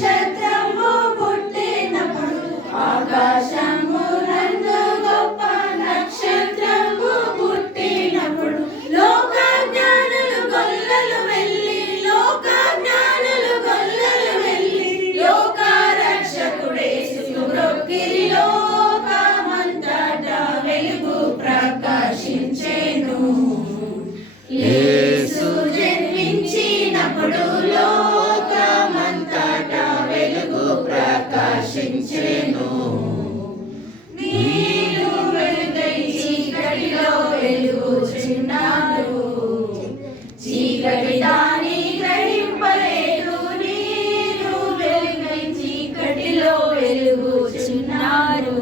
నక్షత్రము పుట్టినప్పుడు ఆకాశము నందు గొప్ప నక్షత్రము పుట్టినప్పుడు లోక జ్ఞానులు గొల్లలు వెళ్ళి లోక రక్షకుడేసును మ్రొక్కిరి లోకమంతటా వెలుగు ప్రకాశించెను. యేసు జన్మించినప్పుడు లోకమంతటా వెలుగు ప్రకాశించెను. మీరు వెలుగై చీకటిలో వెలుగుచున్నారు, చీకటి దాని గ్రహింపలేదు. మీరు వెలుగై చీకటిలో వెలుగుచున్నారు.